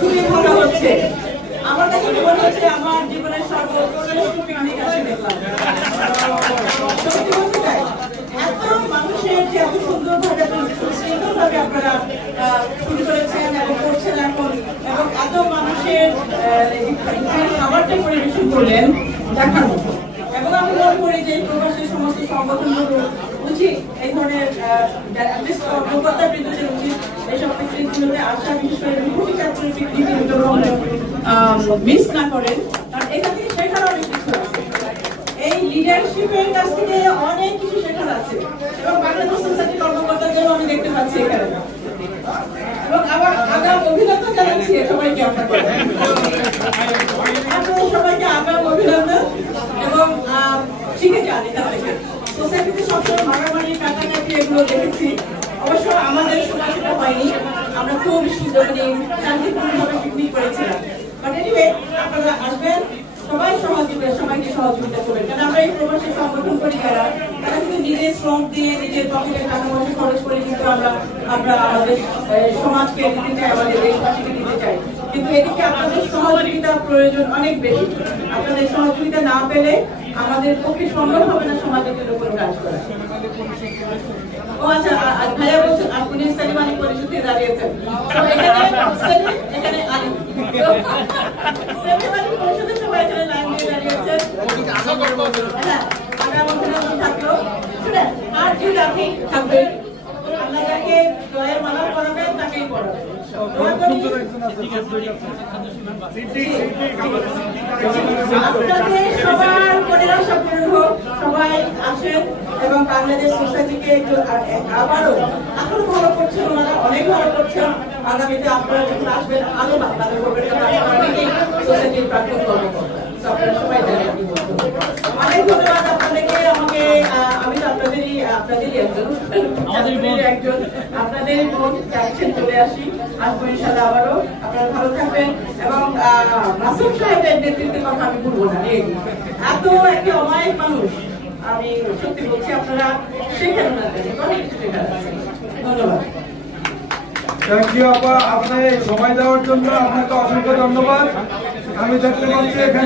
খুবই ভালো হচ্ছে। আমার কাছে মনে হচ্ছে আমার জীবনের সর্বশ্রেষ্ঠ পিকনিক আসে দেখলাম। এত মানুষের যে এত সুন্দরভাবে সুন্দরভাবে আপনারা শুরু করেছেন এবং করছেন এখন, এবং এত মানুষের খাবারটা পরিবেশন করলেন দেখার মতো। এবং আমি মনে করি যে প্রবাসী সমস্ত সংগঠনগুলো উচিত এই ধরনের কর্মকর্তাবৃন্দদের উচিত এইসব পিকনিকগুলোতে আসা, বিশেষ করে বিভূতি ছাত্রের পিকনিকগুলো মিস না করেন, কারণ এখান থেকে শেখার অনেক কিছু আছে। এই লিডারশিপের কাছ থেকে অনেক কিছু শেখার আছে, এবং বাংলাদেশ সোসাইটির কর্মকর্তাদেরও আমি দেখতে পাচ্ছি এখানে। এবং আবার আগাম অভিনন্দন জানাচ্ছি সবাইকে, সবাইকে আগাম অভিনন্দন। এবং শিখে যান এখান থেকে। সোসাইটিতে সবসময় মারামারি কাটাকাটি এগুলো দেখেছি, অবশ্য আমাদের সময় সেটা হয়নি, আমরা খুব শান্তিপূর্ণভাবে পিকনিক করেছিলাম। বাট এনিওয়ে, আপনারা আসবেন, সবাই সবাইকে সহযোগিতা করবেন, কারণ আমরা এই প্রবাসী সংগঠন করি যারা, তারা কিন্তু নিজের শ্রম দিয়ে নিজের পকেটের টাকা পয়সা খরচ করে কিন্তু আমরা আমাদের সমাজকে দিতে চাই, আমাদের দেশবাসীকে দিতে চাই। কিন্তু এদিকে আপনাদের সহযোগিতা প্রয়োজন অনেক বেশি। আপনাদের সহযোগিতা না পেলে আমাদের পক্ষে সম্ভব হবে না সমাজের জন্য কোনো কাজ করা। ও আচ্ছা, ভাইয়া বলছেন আপনি সেলিম আলী পরিষদে দাঁড়িয়েছেন, এখানে আলী সেলিম আলী পরিষদের সবাই এখানে লাইন দিয়ে দাঁড়িয়েছেন। হ্যাঁ, আগামী অভিনন্দন থাকলো। শুনেন, আর যে আপনি থাকবেন, আল্লাহ যাকে জয়ের মালা পড়াবেন তাকেই পড়াবেন। আপনাদের সবার মনের আশা পূরণ হোক, সবাই আসেন এবং বাংলাদেশ সোসাইটিকে আবারও এখনো ভালো করছেন, ওনারা অনেক ভালো করছেন। আগামীতে আপনারা যখন আসবেন আরো ভালো করবেন, অনেকেই সোসাইটির প্রাক্তন কর্মকর্তা, আপনারা সবাই জানেন। অনেক ধন্যবাদ আপনাদেরকে। আমি তো আপনাদেরই একজন, আপনাদের চলে আসি, আসবো ইনশাল্লাহ আবারও। আপনারা ভালো থাকবেন। এবং মাসুদ সাহেবের নেতৃত্বের কথা আমি বলবো না, এত একটি অমায়িক মানুষ, আমি সত্যি বলছি, আপনারা শেখেন না, অনেক কিছু শেখার আছে। ধন্যবাদ। থ্যাংক ইউ আপা, আপনি সময় দেওয়ার জন্য আপনাকে অসংখ্য ধন্যবাদ। আমি দেখতে পাচ্ছি এখানে